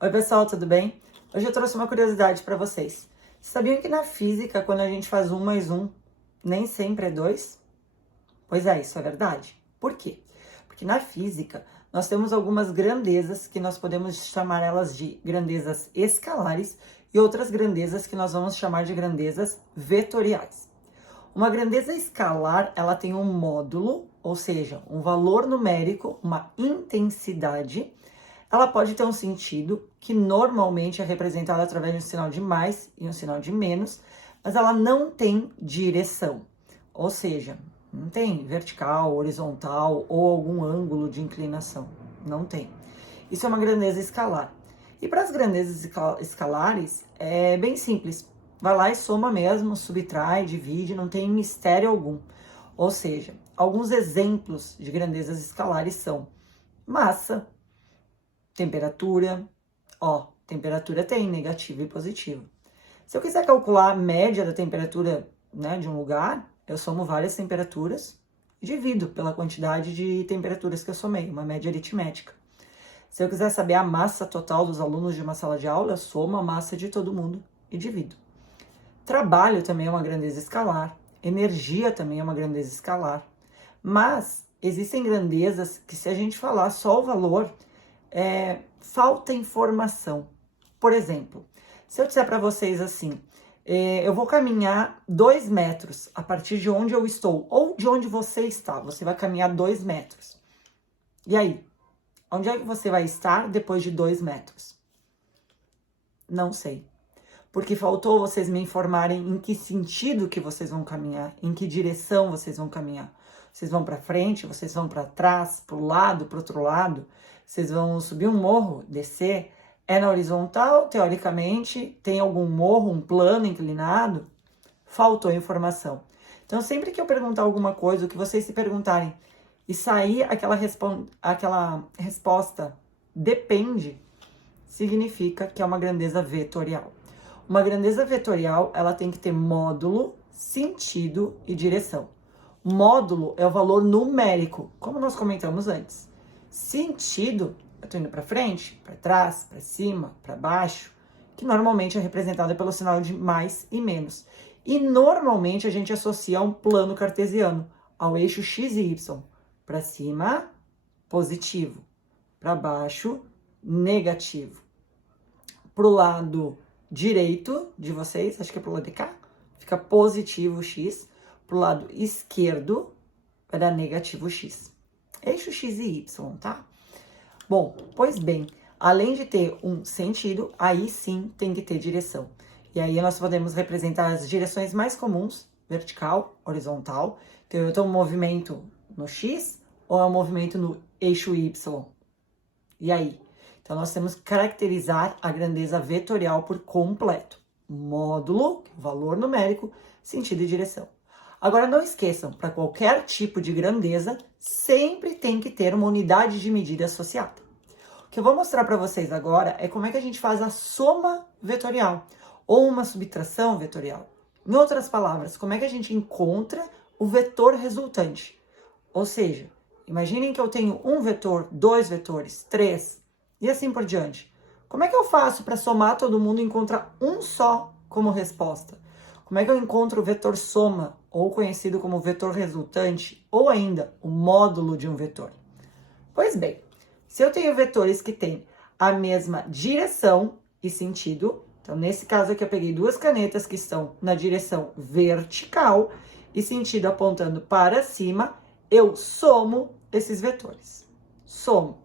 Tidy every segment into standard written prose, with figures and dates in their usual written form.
Oi pessoal, tudo bem? Hoje eu trouxe uma curiosidade para vocês. Sabiam que na física, quando a gente faz 1 mais 1, nem sempre é 2? Pois é, isso é verdade. Por quê? Porque na física, nós temos algumas grandezas que nós podemos chamar elas de grandezas escalares e outras grandezas que nós vamos chamar de grandezas vetoriais. Uma grandeza escalar, ela tem um módulo, ou seja, um valor numérico, uma intensidade. Ela pode ter um sentido que normalmente é representado através de um sinal de mais e um sinal de menos, mas ela não tem direção, ou seja, não tem vertical, horizontal ou algum ângulo de inclinação, não tem. Isso é uma grandeza escalar. E para as grandezas escalares é bem simples, vai lá e soma mesmo, subtrai, divide, não tem mistério algum. Ou seja, alguns exemplos de grandezas escalares são massa, temperatura, temperatura tem negativo e positivo. Se eu quiser calcular a média da temperatura, de um lugar, eu somo várias temperaturas e divido pela quantidade de temperaturas que eu somei, uma média aritmética. Se eu quiser saber a massa total dos alunos de uma sala de aula, eu somo a massa de todo mundo e divido. Trabalho também é uma grandeza escalar, energia também é uma grandeza escalar, mas existem grandezas que, se a gente falar só o valor, falta informação. Por exemplo, se eu disser para vocês assim, eu vou caminhar 2 metros a partir de onde eu estou, ou de onde você está, você vai caminhar 2 metros. E aí? Onde é que você vai estar depois de 2 metros? Não sei. Porque faltou vocês me informarem em que sentido que vocês vão caminhar, em que direção vocês vão caminhar. Vocês vão para frente, vocês vão para trás, para o lado, para o outro lado. Vocês vão subir um morro, descer. É na horizontal, teoricamente, tem algum morro, um plano inclinado? Faltou informação. Então, sempre que eu perguntar alguma coisa, o que vocês se perguntarem, e sair aquela resposta depende, significa que é uma grandeza vetorial. Uma grandeza vetorial, ela tem que ter módulo, sentido e direção. Módulo é o valor numérico, como nós comentamos antes. Sentido, eu estou indo para frente, para trás, para cima, para baixo, que normalmente é representado pelo sinal de mais e menos. E normalmente a gente associa a um plano cartesiano, ao eixo x e y. Para cima, positivo. Para baixo, negativo. Para o lado direito de vocês, acho que é pro lado de cá, fica positivo x. Pro lado esquerdo, vai dar negativo x. Eixo x e y, tá? Bom, pois bem, além de ter um sentido, aí sim tem que ter direção. E aí nós podemos representar as direções mais comuns, vertical, horizontal. Então eu tenho um movimento no x ou é um movimento no eixo y? E aí? Então, nós temos que caracterizar a grandeza vetorial por completo. Módulo, valor numérico, sentido e direção. Agora, não esqueçam, para qualquer tipo de grandeza, sempre tem que ter uma unidade de medida associada. O que eu vou mostrar para vocês agora é como é que a gente faz a soma vetorial, ou uma subtração vetorial. Em outras palavras, como é que a gente encontra o vetor resultante. Ou seja, imaginem que eu tenho um vetor, 2 vetores, 3, e assim por diante. Como é que eu faço para somar todo mundo e encontrar um só como resposta? Como é que eu encontro o vetor soma, ou conhecido como vetor resultante, ou ainda o módulo de um vetor? Pois bem, se eu tenho vetores que têm a mesma direção e sentido, então nesse caso aqui eu peguei 2 canetas que estão na direção vertical e sentido apontando para cima, eu somo esses vetores. Somo.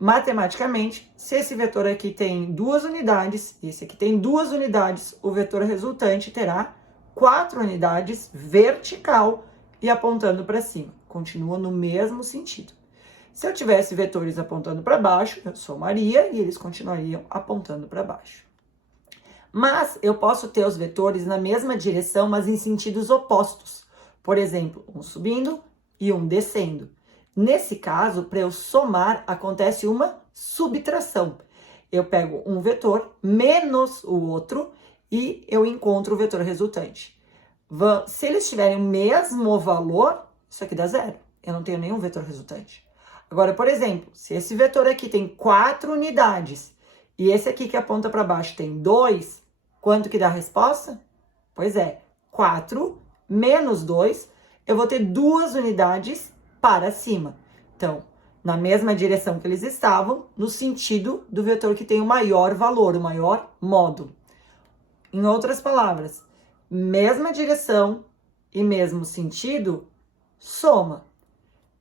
Matematicamente, se esse vetor aqui tem 2 unidades, e esse aqui tem 2 unidades, o vetor resultante terá 4 unidades vertical e apontando para cima. Continua no mesmo sentido. Se eu tivesse vetores apontando para baixo, eu somaria e eles continuariam apontando para baixo. Mas eu posso ter os vetores na mesma direção, mas em sentidos opostos. Por exemplo, um subindo e um descendo. Nesse caso, para eu somar, acontece uma subtração. Eu pego um vetor menos o outro e eu encontro o vetor resultante. Se eles tiverem o mesmo valor, isso aqui dá zero. Eu não tenho nenhum vetor resultante. Agora, por exemplo, se esse vetor aqui tem 4 unidades E esse aqui que aponta para baixo tem 2, quanto que dá a resposta? Pois é, 4 menos 2, eu vou ter 2 unidades para cima. Então, na mesma direção que eles estavam, no sentido do vetor que tem o maior valor, o maior módulo. Em outras palavras, mesma direção e mesmo sentido, soma.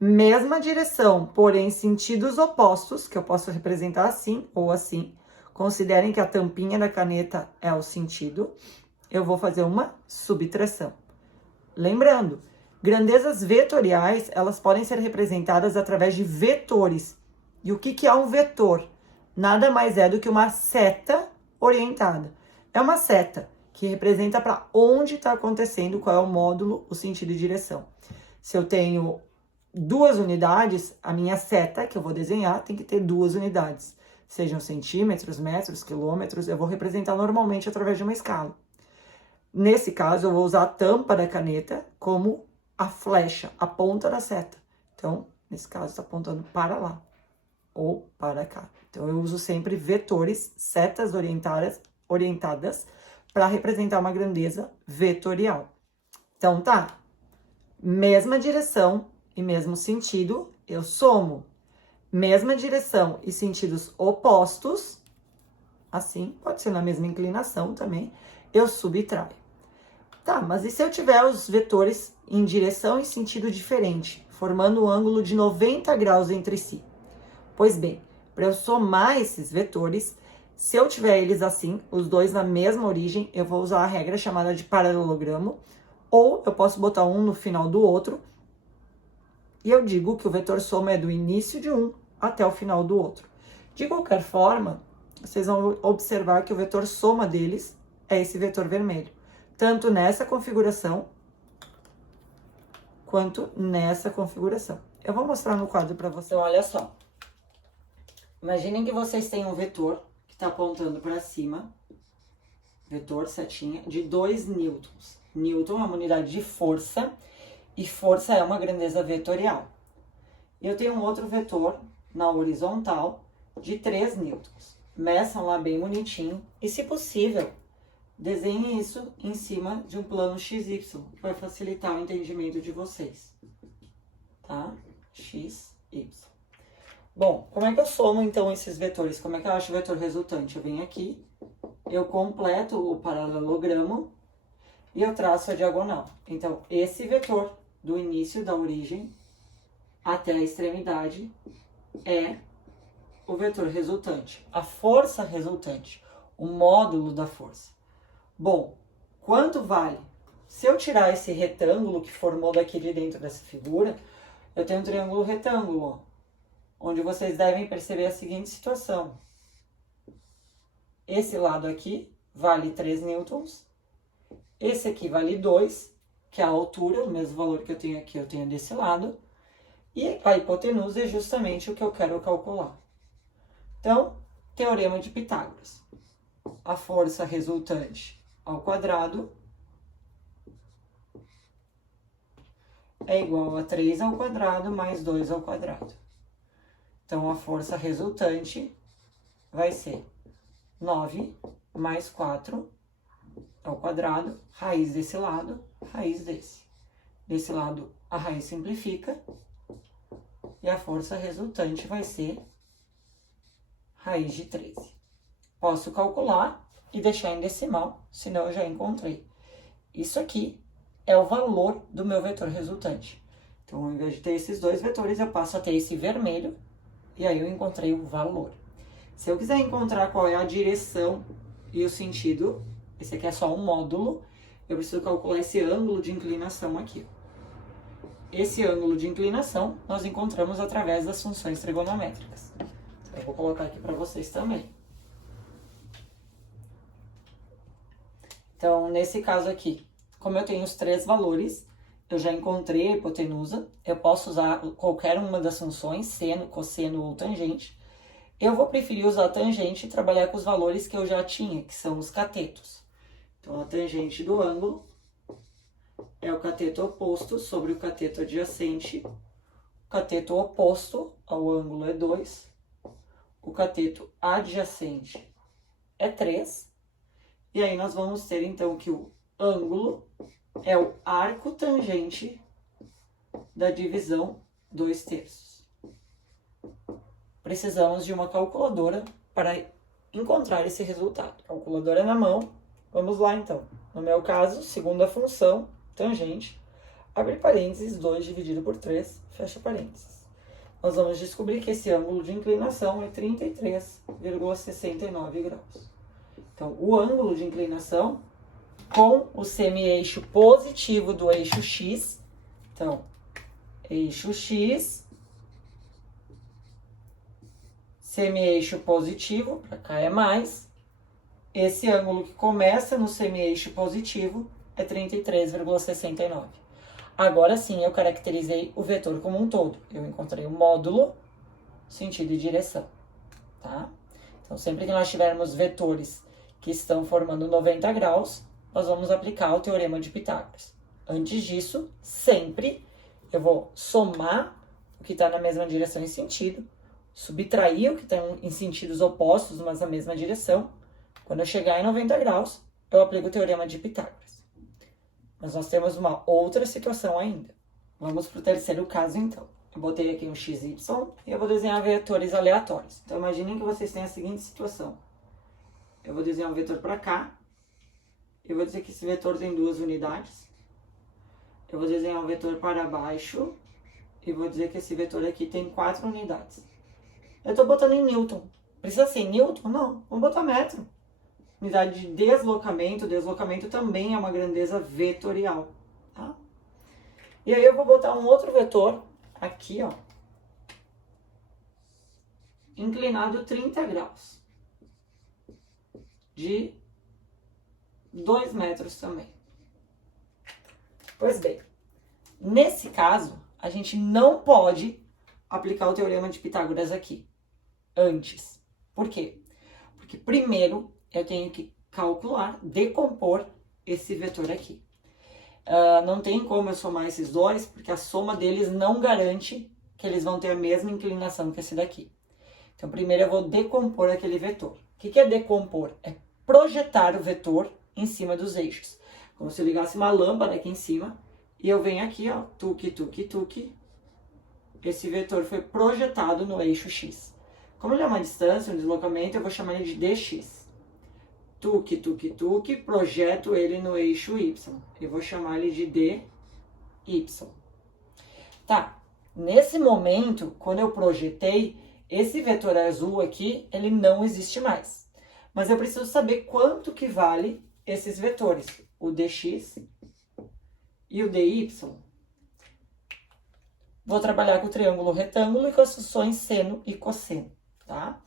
Mesma direção, porém sentidos opostos, que eu posso representar assim ou assim. Considerem que a tampinha da caneta é o sentido. Eu vou fazer uma subtração. Lembrando, grandezas vetoriais, elas podem ser representadas através de vetores. E o que é um vetor? Nada mais é do que uma seta orientada. É uma seta que representa para onde está acontecendo, qual é o módulo, o sentido e direção. Se eu tenho 2 unidades, a minha seta que eu vou desenhar tem que ter 2 unidades. Sejam centímetros, metros, quilômetros, eu vou representar normalmente através de uma escala. Nesse caso, eu vou usar a tampa da caneta como a flecha, a ponta da seta. Então, nesse caso, está apontando para lá ou para cá. Então, eu uso sempre vetores, setas orientadas para representar uma grandeza vetorial. Então, tá. Mesma direção e mesmo sentido, eu somo. Mesma direção e sentidos opostos, assim, pode ser na mesma inclinação também, eu subtraio. Tá, mas e se eu tiver os vetores em direção e sentido diferente, formando um ângulo de 90 graus entre si? Pois bem, para eu somar esses vetores, se eu tiver eles assim, os dois na mesma origem, eu vou usar a regra chamada de paralelogramo, ou eu posso botar um no final do outro, e eu digo que o vetor soma é do início de um até o final do outro. De qualquer forma, vocês vão observar que o vetor soma deles é esse vetor vermelho. Tanto nessa configuração, quanto nessa configuração. Eu vou mostrar no quadro para vocês. Então, olha só. Imaginem que vocês têm um vetor que está apontando para cima, vetor setinha, de 2 newtons. Newton é uma unidade de força, e força é uma grandeza vetorial. Eu tenho um outro vetor na horizontal de 3 newtons. Meçam lá bem bonitinho e, se possível, desenhem isso em cima de um plano XY, que vai facilitar o entendimento de vocês. Tá? XY. Bom, como é que eu somo então esses vetores? Como é que eu acho o vetor resultante? Eu venho aqui, eu completo o paralelogramo e eu traço a diagonal. Então, esse vetor do início da origem até a extremidade é o vetor resultante, a força resultante, o módulo da força. Bom, quanto vale? Se eu tirar esse retângulo que formou daqui de dentro dessa figura, eu tenho um triângulo retângulo, ó, onde vocês devem perceber a seguinte situação. Esse lado aqui vale 3 newtons, esse aqui vale 2, que é a altura, o mesmo valor que eu tenho aqui, eu tenho desse lado, e a hipotenusa é justamente o que eu quero calcular. Então, teorema de Pitágoras. A força resultante ao quadrado é igual a 3 ao quadrado mais 2 ao quadrado. Então, a força resultante vai ser 9 mais 4 ao quadrado, raiz desse lado, raiz desse. Desse lado, a raiz simplifica, e a força resultante vai ser raiz de 13. Posso calcular e deixar em decimal, senão eu já encontrei. Isso aqui é o valor do meu vetor resultante. Então, ao invés de ter esses dois vetores, eu passo a ter esse vermelho, e aí eu encontrei o valor. Se eu quiser encontrar qual é a direção e o sentido, esse aqui é só um módulo, eu preciso calcular esse ângulo de inclinação aqui. Esse ângulo de inclinação nós encontramos através das funções trigonométricas. Eu vou colocar aqui para vocês também. Então, nesse caso aqui, como eu tenho os 3 valores, eu já encontrei a hipotenusa, eu posso usar qualquer uma das funções, seno, cosseno ou tangente. Eu vou preferir usar a tangente e trabalhar com os valores que eu já tinha, que são os catetos. Então, a tangente do ângulo é o cateto oposto sobre o cateto adjacente. O cateto oposto ao ângulo é 2. o cateto adjacente é 3. E aí nós vamos ter, então, que o ângulo é o arco tangente da divisão 2/3. Precisamos de uma calculadora para encontrar esse resultado. Calculadora na mão. Vamos lá, então. No meu caso, segunda função, tangente, abre parênteses, 2 dividido por 3, fecha parênteses. Nós vamos descobrir que esse ângulo de inclinação é 33,69 graus. Então, o ângulo de inclinação com o semi-eixo positivo do eixo X. Então, eixo X, semi-eixo positivo, para cá é mais. Esse ângulo que começa no semi-eixo positivo é 33,69. Agora sim, eu caracterizei o vetor como um todo. Eu encontrei o módulo, sentido e direção, tá? Então, sempre que nós tivermos vetores que estão formando 90 graus, nós vamos aplicar o teorema de Pitágoras. Antes disso, sempre eu vou somar o que está na mesma direção e sentido, subtrair o que está em sentidos opostos, mas na mesma direção. Quando eu chegar em 90 graus, eu aplico o teorema de Pitágoras. Mas nós temos uma outra situação ainda. Vamos para o terceiro caso, então. Eu botei aqui um XY e eu vou desenhar vetores aleatórios. Então, imaginem que vocês têm a seguinte situação. Eu vou desenhar um vetor para cá. Eu vou dizer que esse vetor tem 2 unidades. Eu vou desenhar um vetor para baixo. E vou dizer que esse vetor aqui tem 4 unidades. Eu estou botando em Newton. Precisa ser em Newton? Não. Vamos botar metro. Unidade de deslocamento. Deslocamento também é uma grandeza vetorial. Tá? E aí eu vou botar um outro vetor aqui, ó. Inclinado 30 graus. De 2 metros também. Pois bem, nesse caso, a gente não pode aplicar o teorema de Pitágoras aqui, antes. Por quê? Porque primeiro eu tenho que calcular, decompor esse vetor aqui. Não tem como eu somar esses dois, porque a soma deles não garante que eles vão ter a mesma inclinação que esse daqui. Então, primeiro eu vou decompor aquele vetor. O que é decompor? É projetar o vetor em cima dos eixos. Como se eu ligasse uma lâmpada aqui em cima e eu venho aqui, ó, tuque, tuque, tuque. Esse vetor foi projetado no eixo X. Como ele é uma distância, um deslocamento, eu vou chamar ele de dx. Tuque, tuque, tuque, projeto ele no eixo Y. Eu vou chamar ele de dy. Tá, nesse momento, quando eu projetei, esse vetor azul aqui, ele não existe mais. Mas eu preciso saber quanto que vale esses vetores, o dx e o dy. Vou trabalhar com o triângulo retângulo e com as funções seno e cosseno, tá?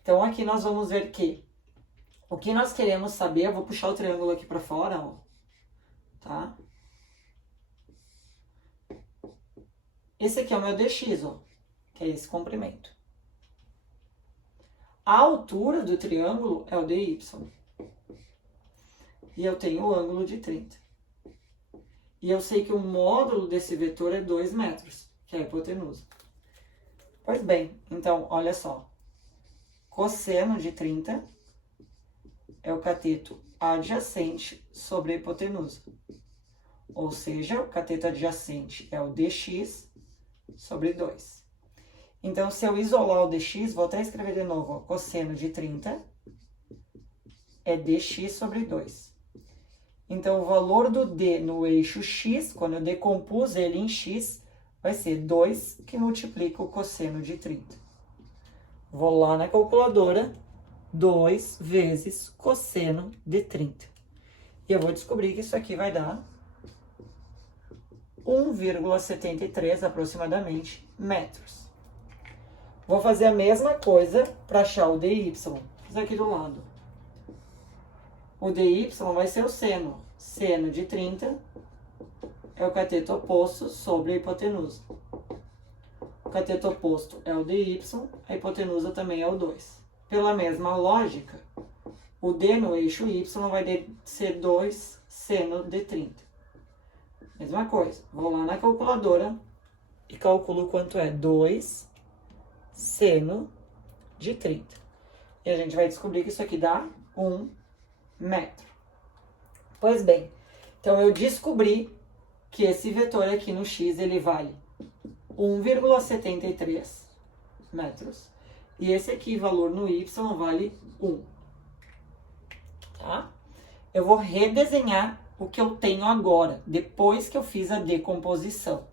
Então, aqui nós vamos ver que o que nós queremos saber, eu vou puxar o triângulo aqui para fora, ó, tá? Esse aqui é o meu dx, ó, que é esse comprimento. A altura do triângulo é o dy. E eu tenho o ângulo de 30. E eu sei que o módulo desse vetor é 2 metros, que é a hipotenusa. Pois bem, então, olha só. Cosseno de 30 é o cateto adjacente sobre a hipotenusa. Ou seja, o cateto adjacente é o dx sobre 2. Então, se eu isolar o dx, vou até escrever de novo, ó, cosseno de 30 é dx sobre 2. Então, o valor do d no eixo x, quando eu decompus ele em x, vai ser 2 que multiplica o cosseno de 30. Vou lá na calculadora, 2 vezes cosseno de 30. E eu vou descobrir que isso aqui vai dar 1,73 aproximadamente metros. Vou fazer a mesma coisa para achar o dy. Fiz aqui do lado. O dy vai ser o seno. Seno de 30 é o cateto oposto sobre a hipotenusa. O cateto oposto é o dy, a hipotenusa também é o 2. Pela mesma lógica, o d no eixo y vai ser 2 seno de 30. Mesma coisa, vou lá na calculadora e calculo quanto é 2 seno de 30. E a gente vai descobrir que isso aqui dá 1 metro. Pois bem, então eu descobri que esse vetor aqui no x, ele vale 1,73 metros. E esse aqui, valor no y, vale 1. Tá? Eu vou redesenhar o que eu tenho agora, depois que eu fiz a decomposição.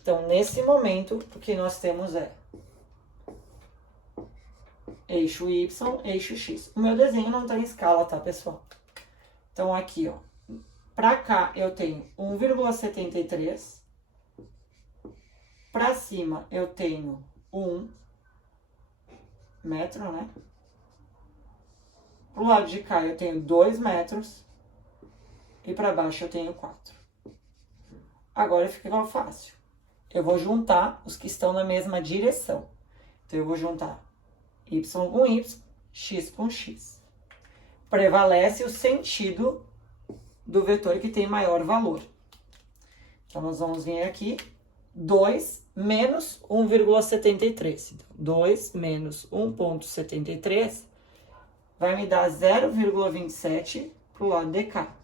Então, nesse momento, o que nós temos é eixo y, eixo x. O meu desenho não está em escala, tá, pessoal? Então, aqui, ó, para cá eu tenho 1,73. Para cima eu tenho 1 metro, né? Pro lado de cá eu tenho 2 metros. E para baixo eu tenho 4. Agora fica fácil. Eu vou juntar os que estão na mesma direção. Então, eu vou juntar y com y, x com x. Prevalece o sentido do vetor que tem maior valor. Então, nós vamos vir aqui, 2 menos 1,73. Então, 2 menos 1,73 vai me dar 0,27 para o lado de cá.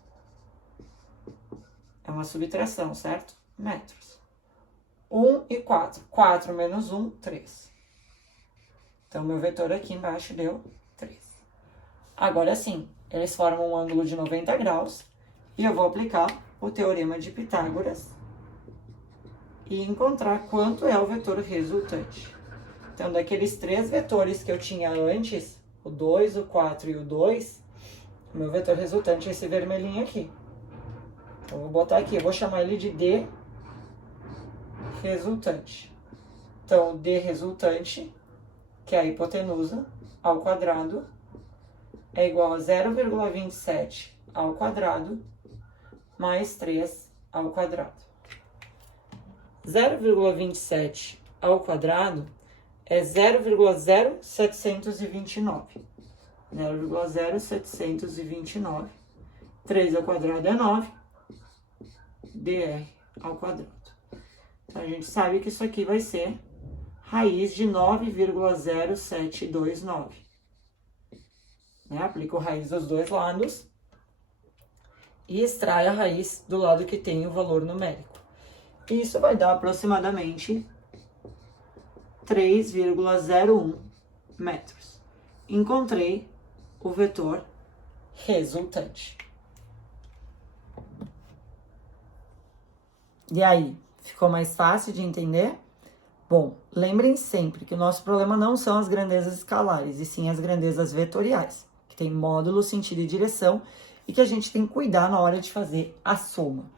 É uma subtração, certo? Metros. 1 e 4. 4 menos 1, 3. Então, meu vetor aqui embaixo deu 3. Agora sim, eles formam um ângulo de 90 graus. E eu vou aplicar o teorema de Pitágoras e encontrar quanto é o vetor resultante. Então, daqueles 3 vetores que eu tinha antes, o 2, o 4 e o 2, o meu vetor resultante é esse vermelhinho aqui. Então, eu vou botar aqui, eu vou chamar ele de D resultante. Então, o D resultante, que é a hipotenusa, ao quadrado, é igual a 0,27 ao quadrado, mais 3 ao quadrado. 0,27 ao quadrado é 0,0729. 0,0729. 3 ao quadrado é 9. dr ao quadrado. Então, a gente sabe que isso aqui vai ser raiz de 9,0729. Né? Aplica o raiz dos dois lados e extrai a raiz do lado que tem o valor numérico. Isso vai dar aproximadamente 3,01 metros. Encontrei o vetor resultante. E aí, ficou mais fácil de entender? Bom, lembrem sempre que o nosso problema não são as grandezas escalares, e sim as grandezas vetoriais, que tem módulo, sentido e direção, e que a gente tem que cuidar na hora de fazer a soma.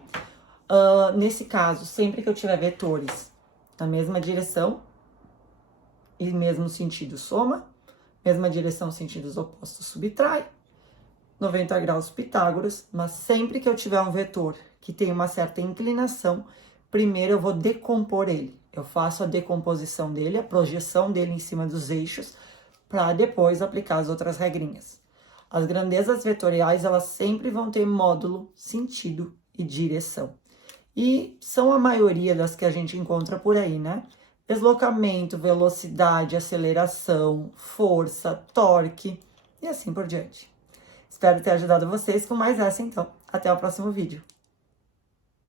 Nesse caso, sempre que eu tiver vetores na mesma direção e mesmo sentido, soma, mesma direção, sentidos opostos, subtrai, 90 graus Pitágoras, mas sempre que eu tiver um vetor que tem uma certa inclinação, primeiro eu vou decompor ele. Eu faço a decomposição dele, a projeção dele em cima dos eixos, para depois aplicar as outras regrinhas. As grandezas vetoriais, elas sempre vão ter módulo, sentido e direção. E são a maioria das que a gente encontra por aí, né? Deslocamento, velocidade, aceleração, força, torque e assim por diante. Espero ter ajudado vocês com mais essa, então. Até o próximo vídeo.